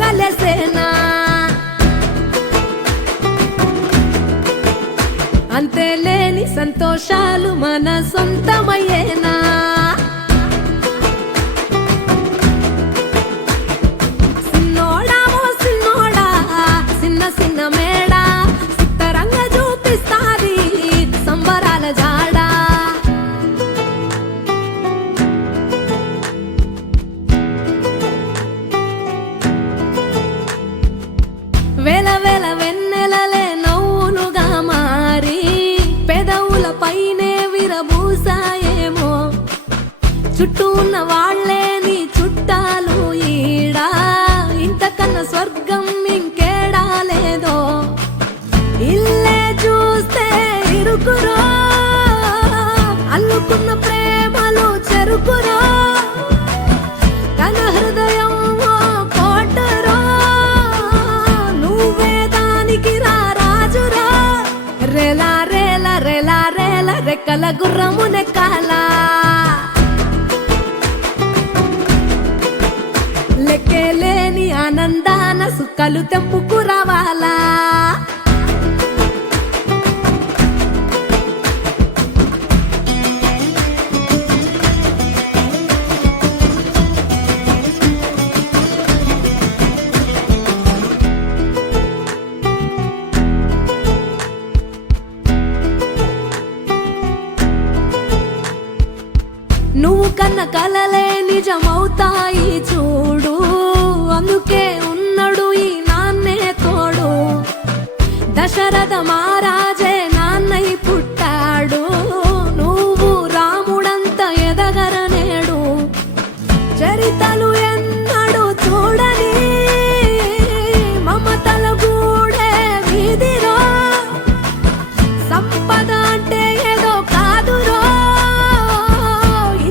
కలిసేనా అంతే లేని సంతోషాలు మన సొంతమయ్యేనా సిన్నోడా ఓ సిన్నోడా సిన్న సిన్న మేడా సిత్తరంగ చూపిస్తాది సంబరాల జాడా వేల వేల వెన్నెలలే నవ్వులుగా మారి పెదవుల పైనే విరబూసాయేమో చుట్టూ ఉన్న వాళ్లే నీ చుట్టాలు ఈడా ఇంతకన్నా స్వర్గం ఇంకేడా లేదో ఇల్లే చూస్తే ఇరుకురో అల్లుకున్న ప్రేమలు చెరుకురో తన హృదయం కోటరో నువ్వే దానికి రాజురా రేలా రేలా రేలా రేల రెక్కల గుర్రము నెక్కాలా లెక్కేలేని ఆనందాన సుక్కలు తెంపుకు రావాలా నువ్వు కన్న కలలే నిజమవుతాయి చూడు అందుకే ఉన్నాడు ఈ నాన్నే తోడు దశరథ మహారాజ